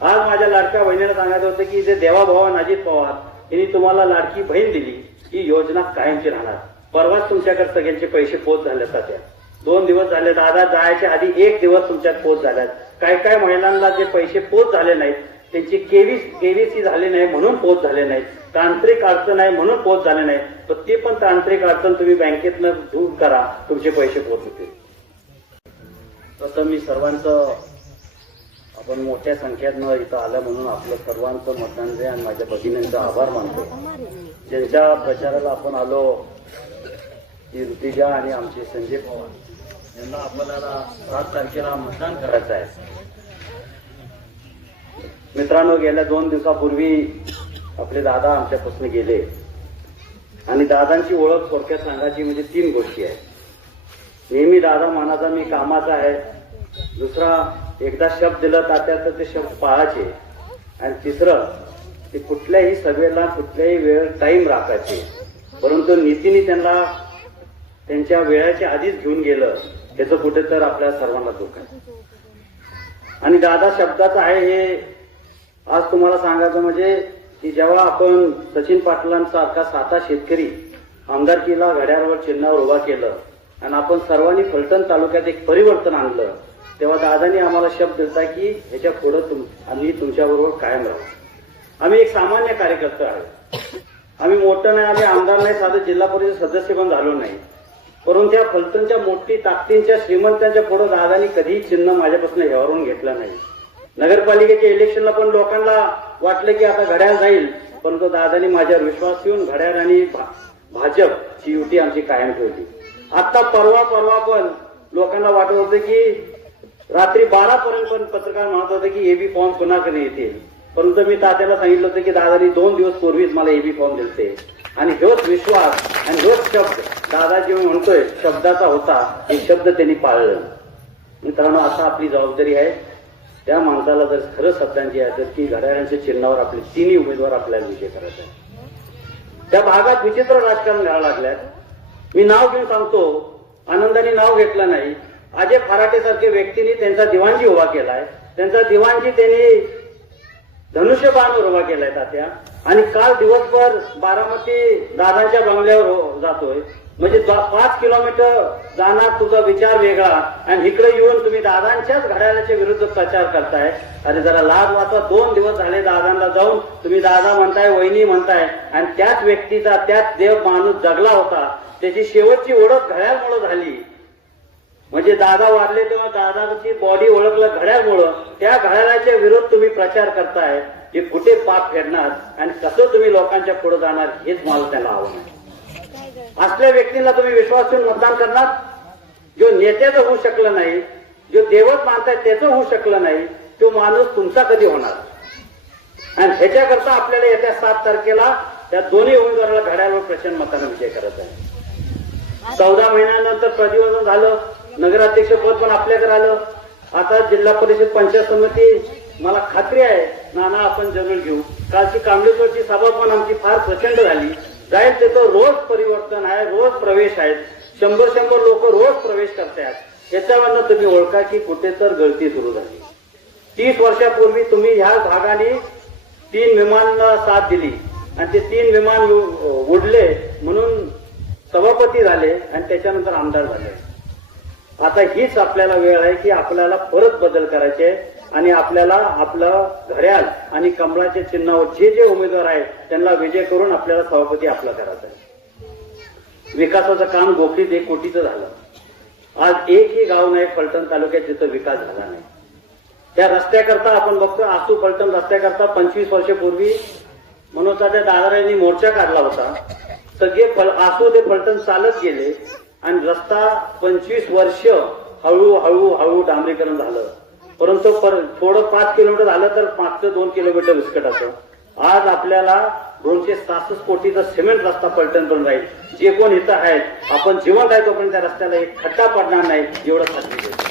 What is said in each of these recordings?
आज माझ्या लाडक्या बहिणीला सांगायचं होतं की जे देवाभावान अजित पवार यांनी तुम्हाला लाडकी बहीण दिली, ही योजना कायमची राहणार. परवाच तुमच्याकडे सगळ्यांचे पैसे पोच झाले त्या 2 दिवस झाले. दादा जायच्या आधी 1 दिवस तुमच्यात पोच झाल्यात. काय काय महिलांना जे पैसे पोच झाले नाहीत, त्यांची केवीसी झाले नाही म्हणून पोच झाले नाहीत, तांत्रिक अडचण आहे म्हणून पोच झाले नाही, तर ते पण तांत्रिक अडचण तुम्ही बँकेतनं दूर करा, तुमचे पैसे पोच होतील. तसं मी सर्वांचं, आपण मोठ्या संख्येनं इथं आलं म्हणून आपलं सर्वांचं मतदान द्या आणि माझ्या भगिनींचा आभार मानतो. ज्यांच्या प्रचाराला आपण आलो ती ऋतिजा आणि आमचे संजय पवार यांना आपल्याला 7 तारखेला मतदान करायचं आहे. मित्रांनो, गेल्या 2 दिवसापूर्वी आपले दादा आमच्यापासून गेले आणि दादांची ओळख थोडक्यात सांगायची म्हणजे 3 गोष्टी आहेत. नेहमी दादा म्हणायचा मी कामाचा आहे, दुसरा एकदा शब्द दिला तात्या तर ते शब्द पाळायचे, आणि तिसरं ते कुठल्याही सभेला कुठल्याही वेळ टाइम राखायचे. परंतु नीतीने त्यांना त्यांच्या वेळाच्या आधीच घेऊन गेलं, त्याचं कुठे तर आपल्या सर्वांना दुःख आहे. आणि दादा शब्दाचा आहे हे आज तुम्हाला सांगायचं म्हणजे की जेव्हा आपण सचिन पाटलांसारखा 7 शेतकरी आमदारकीला घड्याळावर चिन्हावर उभा केलं आणि आपण सर्वांनी फलटण तालुक्यात एक परिवर्तन आणलं, तेव्हा दादांनी आम्हाला शब्द दिला की ह्याच्या पुढे आम्ही तुमच्याबरोबर कायम राहू. आम्ही एक सामान्य कार्यकर्ता आहे, आम्ही मोठं नाही, आम्ही आमदार नाही, साधं जिल्हा परिषद सदस्य पण झालो नाही, परंतु त्या फलटणच्या मोठी ताकदींच्या श्रीमंतांच्या पुढे दादांनी कधीही चिन्ह माझ्यापासून हेवारून घेतलं नाही. नगरपालिकेच्या इलेक्शनला पण लोकांना वाटलं की आता घड्याळ जाईल, परंतु दादांनी माझ्यावर विश्वास ठेवून घड्याळ आणि भाजपची युती आमची कायम ठेवली. आता परवा पण लोकांना वाटत होतं की रात्री 12 पर्यंत पण पत्रकार म्हणत होते की एबी फॉर्म कोणाकडे येतील, परंतु मी तात्याला सांगितलं होतं की दादांनी 2 दिवस पूर्वीच मला एबी फॉर्म दिलते. आणि ह्योच विश्वास आणि ह्योच शब्द दादा जेव्हा म्हणतोय शब्दाचा होता, हे शब्द त्यांनी पाळलं. मित्रांनो, आता आपली जबाबदारी आहे त्या माणसाला जर खरं शब्दांची आहे तर की घड्याळांच्या चिन्हावर आपले 3 उमेदवार आपल्याला विजय करायचा आहे. त्या भागात विचित्र राजकारण घडायला लागल्यात. मी नाव घेऊन सांगतो, आनंदाने नाव घेतलं नाही, अजय फराटे सारखे व्यक्तींनी त्यांचा दिवाणजी उभा केलाय, त्यांचा दिवाणजी त्यांनी धनुष्यबाणवर उभा केलाय तात्या. आणि काल दिवसभर बारामती दादांच्या बंगल्यावर जातोय, म्हणजे 5 किलोमीटर जाणार तुझा विचार वेगळा आणि इकडे येऊन तुम्ही दादांच्याच घड्याळाच्या विरुद्ध प्रचार करताय. अरे जरा लाज वाचवा. 2 दिवस झाले दादांना जाऊन तुम्ही दादा म्हणताय, वहिनी म्हणताय, आणि त्याच व्यक्तीचा त्याच देव माणूस जगला होता, त्याची शेवटची ओळख घड्याळमुळे झाली. म्हणजे दादा वाढले तेव्हा दादाची बॉडी ओळखलं घड्याळमुळं, त्या घड्याळाच्या विरोध तुम्ही प्रचार करताय. हे कुठे पाप फेडणार आणि कसं तुम्ही लोकांच्या पुढे जाणार हेच मला त्याला आवडणार. असल्या व्यक्तींना तुम्ही विश्वास ठेवून मतदान करणार, जो नेत्याचं होऊ शकलं नाही, जो देवत मानताय त्याचं होऊ शकलं नाही, तो माणूस तुमचा कधी होणार. आणि ह्याच्याकरता आपल्याला येत्या 7 तारखेला त्या दोन्ही उमेदवाराला घड्याळावर प्रचंड मताने विजय करायचा आहे. 14 महिन्यानंतर प्रतिवर्तन झालं, नगराध्यक्ष पद पण आपल्याकडे आलं. आता जिल्हा परिषद पंचायत समिती मला खात्री आहे नाना आपण जरूर घेऊ. कालची कांबळेश्वरची सभा पण आमची फार प्रचंड झाली. जाईल तिथं रोज परिवर्तन आहे, रोज प्रवेश आहेत, 100 लोक रोज प्रवेश करतात. याच्यावरनं तुम्ही ओळखा की कुठे तर गळती सुरू झाली. 30 वर्षापूर्वी तुम्ही ह्या भागाने 3 विमानांना साथ दिली आणि ते 3 विमान उडले म्हणून सभापती झाले आणि त्याच्यानंतर आमदार झाले. आता हीच आपल्याला वेळ आहे की आपल्याला परत बदल करायचे आणि आपल्याला आपलं घड्याळ आणि कमळाच्या चिन्हावर जे जे उमेदवार आहेत त्यांना विजय करून आपल्याला सभापती आपला करायचा आहे. विकासाचं काम गोखलीत 1 कोटीचं झालं. आज एकही गाव नाही फलटण तालुक्यात जिथं विकास झाला नाही. त्या रस्त्याकरता आपण बघतो, आसू फलटण रस्त्याकरता 25 वर्षापूर्वी मनोजदादा दादारांनी मोर्चा काढला होता. सगळे आसू ते फलटण चालत गेले आणि रस्ता 25 वर्ष हळूहळू डांबरीकरण झालं. परंतु थोडं 5 किलोमीटर झालं तर मागचं 2 किलोमीटर विस्कटाचं. आज आपल्याला 266 कोटीचा सिमेंट रस्ता फलटणपर्यंत राहील. जे कोण इथं आहेत आपण जिवंत आहे तोपर्यंत त्या रस्त्याला एक खड्डा पडणार नाही एवढं खात्री देतो.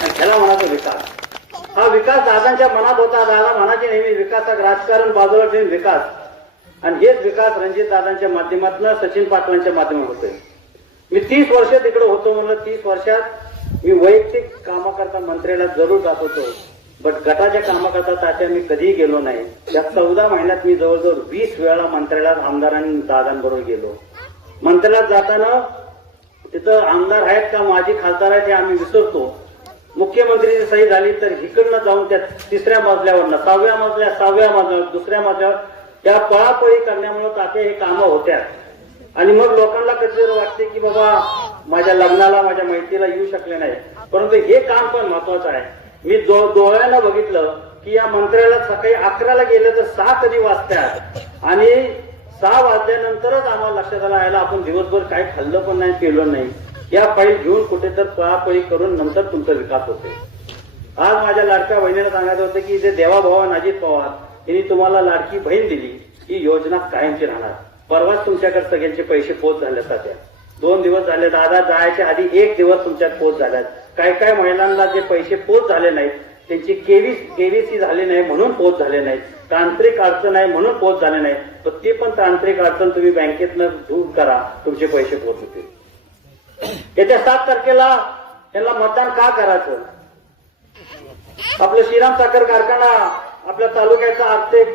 आणि ह्याला म्हणायचं विकास. हा विकास दादांच्या मनात होता. दादा म्हणायचे नेहमी विकासात राजकारण बाजूला ठेवून विकास, आणि हेच विकास रणजित दादांच्या माध्यमातून सचिन पाटलांच्या माध्यमातून होतोय. मी 30 वर्ष तिकडे होतो. म्हणलं 30 वर्षात मी वैयक्तिक कामाकरता मंत्र्याला जरूर जात होतो. बट गटाच्या कामाकरता तात्या मी कधीही गेलो नाही. त्या 14 महिन्यात मी जवळजवळ 20 वेळा मंत्रालयात आमदारांनी दादांबरोबर गेलो. मंत्रालयात जाताना तिथं आमदार आहेत का माझी खासदार आहेत हे आम्ही विसरतो. मुख्यमंत्रीची सही झाली तर इकडनं जाऊन त्या 3ऱ्या मजल्यावरनं 6व्या मजल्यावर दुसऱ्या मजल्यावर त्या पळापळी करण्यामुळे तात्या हे कामं होत्या. आणि मग लोकांना कधीतरी वाटते की बाबा माझ्या लग्नाला माझ्या मैत्रीला येऊ शकले नाही, परंतु हे काम पण महत्वाचं आहे. मी डोळ्यानं बघितलं की या मंत्र्याला सकाळी 11ला गेलं तर 6 कधी वाजतात आणि 6 वाजल्यानंतरच आम्हाला लक्षात आलं यायला आपण दिवसभर काही खाल्लं पण नाही पिलं नाही. या फाईल घेऊन कुठे तर पळापळी करून नंतर तुमचा विकास होते. आज माझ्या लाडक्या बहिणीला सांगायचं होतं की जे देवाभावान अजित पवार यांनी तुम्हाला लाडकी बहीण दिली ही योजना कायमची राहणार. परवाच तुमच्याकडे सगळ्यांचे पैसे पोच झाले सध्या 2 दिवस झाले. दादा जायच्या आधी 1 दिवस तुमच्यात पोच झाल्यात. काय महिलांना जे पैसे पोच झाले नाहीत त्यांची केवीसी झाली नाही म्हणून पोच झाले नाहीत. तांत्रिक अडचण आहे म्हणून पोच झाले नाही. तर ते पण तांत्रिक अडचण तुम्ही बँकेतनं दूर करा, तुमचे पैसे पोच होतील. येत्या 7 तारखेला त्यांना मतदान का करायचं? आपलं श्रीराम साखर कारखाना आपल्या तालुक्याचा आर्थिक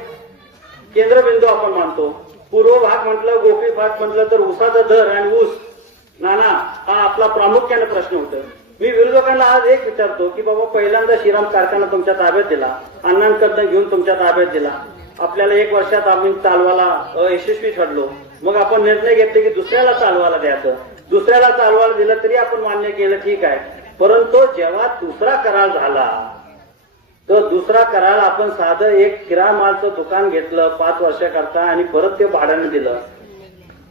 केंद्रबिंदू आपण मानतो. पूर्व भाग म्हटलं, गोपी भाग म्हटलं तर ऊसाचा दर आणि ऊस नाना हा आपला प्रामुख्याने प्रश्न होता. मी विरोधकांना आज एक विचारतो की बाबा पहिल्यांदा श्रीराम कारखाना तुमच्या ताब्यात दिला, अण्णांकडनं घेऊन तुमच्या ताब्यात दिला, आपल्याला 1 वर्षात आम्ही चालवायला यशस्वी ठरलो. मग आपण निर्णय घेतले की दुसऱ्याला चालवायला द्यायचं. दुसऱ्याला चालवायला दिलं तरी आपण मान्य केलं, ठीक आहे. परंतु जेव्हा दुसरा करार झाला तर दुसरा करार आपण साधं एक किराणा मालचं दुकान घेतलं 5 वर्षाकरता आणि परत ते भाड्याने दिलं.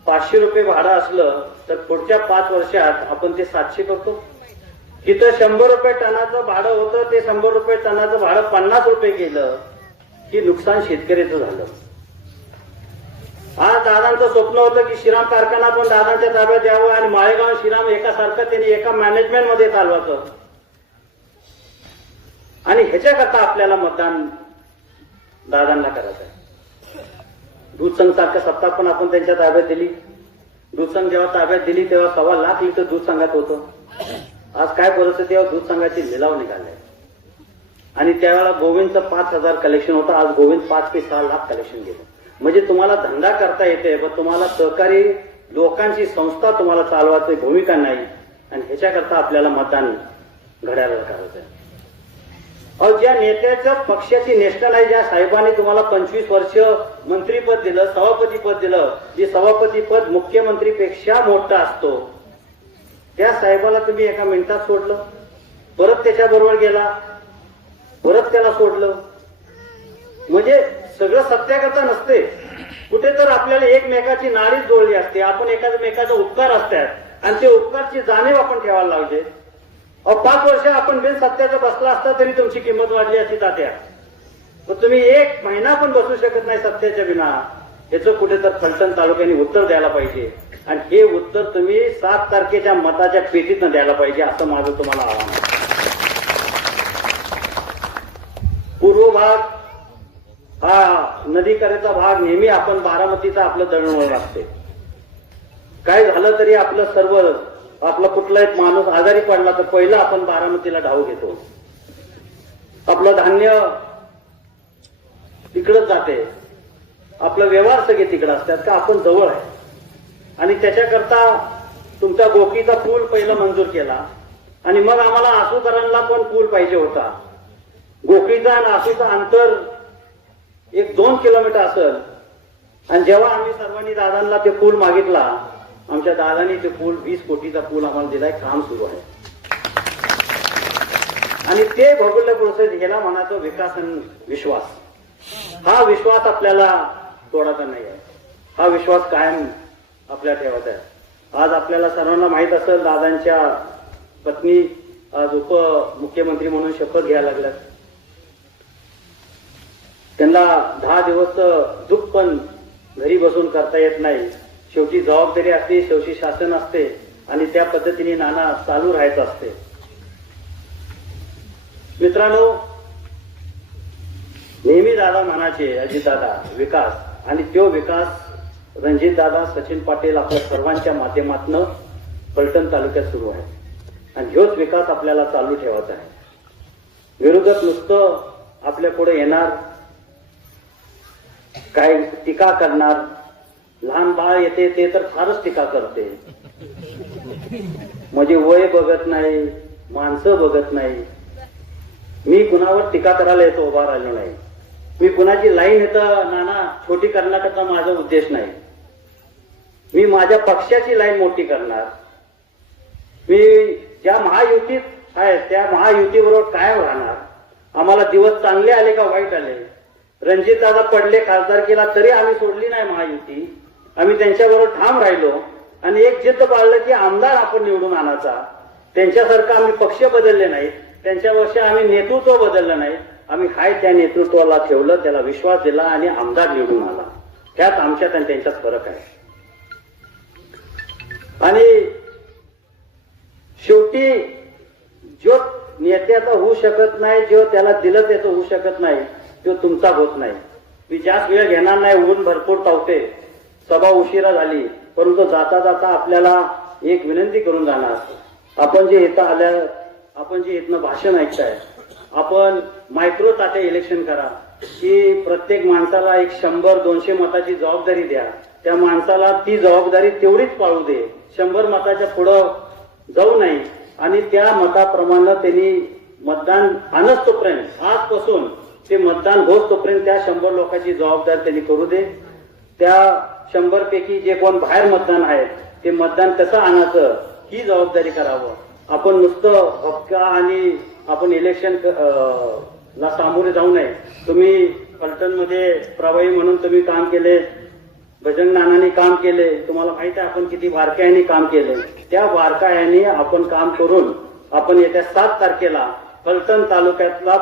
500 रुपये भाडं असलं तर पुढच्या 5 वर्षात आपण ते 700 करतो. तिथं 100 रुपये टनाचं भाडं होतं ते 100 रुपये टनाचं भाडं 50 रुपये केलं की नुकसान शेतकऱ्याचं झालं. आज दादांचं स्वप्न होतं की श्रीराम कारखाना पण दादांच्या ताब्यात यावं आणि माळेगाव श्रीराम एकासारखं त्यांनी एका मॅनेजमेंट मध्ये चालवायचं. आणि ह्याच्याकरता आपल्याला मतदान दादांना करायचं आहे. दूध संघ सारखं सत्ता पण आपण त्यांच्या ताब्यात दिली. दूध संघ जेव्हा ताब्यात दिली तेव्हा 1.25 लाख लिटर दूध संघात होतं. आज काय परिस्थिती आहे? दूध संघाची लिलाव निघाले आणि त्यावेळेला गोविंदचं 5,000 कलेक्शन होतं. आज गोविंद 5 ते 6 लाख कलेक्शन गेलं. म्हणजे तुम्हाला धंदा करता येते पण तुम्हाला सहकारी लोकांची संस्था तुम्हाला चालवायची भूमिका नाही आणि ह्याच्याकरता आपल्याला मतदान घड्याला करायचं आहे. ज्या नेत्याच्या पक्षाची निष्ठा नाही, ज्या साहेबांनी तुम्हाला 25 वर्ष मंत्रीपद दिलं, सभापती पद दिलं, जे सभापती पद मुख्यमंत्रीपेक्षा मोठं असतो, त्या साहेबाला तुम्ही एका मिनिटात सोडलं, परत त्याच्याबरोबर गेला, परत त्याला सोडलं. म्हणजे सगळं सत्याकरता नसते. कुठे तर आपल्याला एकमेकाची नाळीच जोडली असते. आपण एकामेकाचा उपकार असतात आणि ते उपकारची जाणीव आपण ठेवायला लावते. 5 वर्ष आपण बिन सत्याचं बसला असता तरी तुमची किंमत वाढली असती तात्या. पण तुम्ही 1 महिना पण बसू शकत नाही सत्याच्या बिना. याचं कुठे तर फलटण तालुक्याने उत्तर द्यायला पाहिजे आणि हे उत्तर तुम्ही 7 तारखेच्या मताच्या पेटीतनं द्यायला पाहिजे असं माझं तुम्हाला आव्हान आहे. पूर्व भाग हा नदीकडेचा भाग नेहमी आपण बारामतीचा आपलं दळणवळण असते. काय झालं तरी आपलं सर्व आपला कुठला एक माणूस आजारी पडला तर पहिला आपण बारामतीला धाव घेतो. आपलं धान्य तिकडच जाते, आपलं व्यवहार सगळे तिकडे असतात का आपण जवळ आहे. आणि त्याच्याकरता तुमच्या गोकीचा पूल पहिला मंजूर केला आणि मग आम्हाला आसूकरांना पण पूल पाहिजे होता. गोकीचा आणि आसूचा अंतर 1-2 किलोमीटर असेल आणि जेव्हा आम्ही सर्वांनी दादांना ते पूल मागितला, आमच्या दादांनी ते पूल 20 कोटीचा पूल आम्हाला दिलाय. काम सुरू आहे आणि ते भौगोलिक प्रोसेस ह्याला म्हणायचं विकास आणि विश्वास. हा विश्वास आपल्याला तोडायचा नाही आहे. हा विश्वास कायम आपल्याला ठेवायचा आहे. आज आपल्याला सर्वांना माहित असेल दादांच्या पत्नी आज उपमुख्यमंत्री म्हणून शपथ घ्यायला लागल्यात. त्यांना 10 दिवस दुःख पण घरी बसून करता येत नाही. शेवटी जबाबदारी असते, शेवटी शासन असते आणि त्या पद्धतीने नाना चालू राहायचं असते. मित्रांनो, नेहमी दादा म्हणायचे अजितदादा विकास आणि तो विकास रणजितदादा सचिन पाटील आपल्या सर्वांच्या माध्यमातून फलटण तालुक्यात सुरू आहे आणि ह्योच विकास आपल्याला चालू ठेवायचा आहे. विरोधक नुसतं आपल्या पुढे येणार, काय टीका करणार. लहान बाळ येते ते तर फारच टीका करते, म्हणजे वय बघत नाही, माणसं बघत नाही. मी कुणावर टीका करायला येतो उभा राहिलो नाही. मी कुणाची लाईन येतं नाना छोटी करण्याकरता माझा उद्देश नाही. मी माझ्या पक्षाची लाईन मोठी करणार. मी ज्या महायुतीत आहे त्या महायुतीबरोबर कायम राहणार. आम्हाला दिवस चांगले आले का वाईट आले, रणजितदादा पडले खासदारकीला तरी आम्ही सोडली नाही महायुती. आम्ही त्यांच्याबरोबर ठाम राहिलो आणि एक जिद्द बाळगलं की आमदार आपण निवडून आणायचा. त्यांच्यासारखं आम्ही पक्ष बदलले नाही, त्यांच्यावर्षी आम्ही नेतृत्व बदललं नाही. आम्ही हाय त्या नेतृत्वाला ठेवलं, त्याला विश्वास दिला आणि आमदार निवडून आला. त्यात आमच्यात आणि त्यांच्यात फरक आहे. आणि शेवटी जो नेत्याचा होऊ शकत नाही, जो त्याला दिलं त्याचं होऊ शकत नाही, तो तुमचा होत नाही. मी जास्त वेळ घेणार नाही, ऊन भरपूर तावते, सभा उशिरा झाली, परंतु जाता जाता आपल्याला एक विनंती करून जाणार. आपण जे इथं आल्या, आपण जे इथनं भाषण ऐकताय, आपण मायक्रो तात्या इलेक्शन करा की प्रत्येक माणसाला एक 100-200 मताची जबाबदारी द्या. त्या माणसाला ती जबाबदारी तेवढीच पाळू दे, 100 मताच्या पुढं जाऊ नये आणि त्या मताप्रमाणे त्यांनी मतदान आणत तोपर्यंत, आजपासून ते मतदान होत तोपर्यंत त्या 100 लोकांची जबाबदारी त्यांनी करू दे. त्या 100 पैकी जे कोण बाहेर मतदान आहेत ते मतदान कसं आणायचं ही जबाबदारी करावं. आपण नुसतं हक्का आणि आपण इलेक्शन ला सामोरे जाऊ नये. तुम्ही फलटणमध्ये प्रभावी म्हणून तुम्ही काम केले, भजन नानांनी काम केले, तुम्हाला माहित आहे आपण किती बारकाईने काम केले. त्या बारकाईने आपण काम करून आपण येत्या 7 तारखेला फलटण तालुक्यातला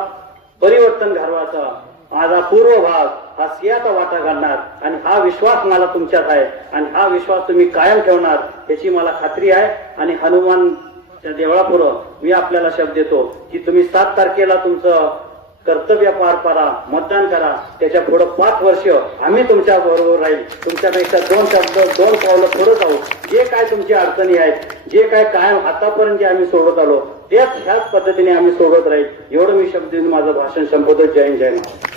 परिवर्तन घडवायचा. माझा पूर्व भाग हा सिंहाचा वाटा घालणार आणि हा विश्वास मला तुमच्यात आहे आणि हा विश्वास तुम्ही कायम ठेवणार याची मला खात्री आहे. आणि हनुमानच्या देवळापुढं मी आपल्याला शब्द देतो की तुम्ही 7 तारखेला तुमचं कर्तव्य पार पाडा, मतदान करा. त्याच्या पुढे 5 वर्ष आम्ही तुमच्या बरोबर राहील. तुमच्यापेक्षा 2 शब्द 2 पावलं पुढे जाऊ. जे काय तुमची अडचणी आहेत, जे काय कायम आतापर्यंत जे आम्ही सोडत आलो तेच ह्याच पद्धतीने आम्ही सोडत राहील. एवढं मी शब्द देऊन माझं भाषण संपवतो. जय हिंद, जय महाराष्ट्र.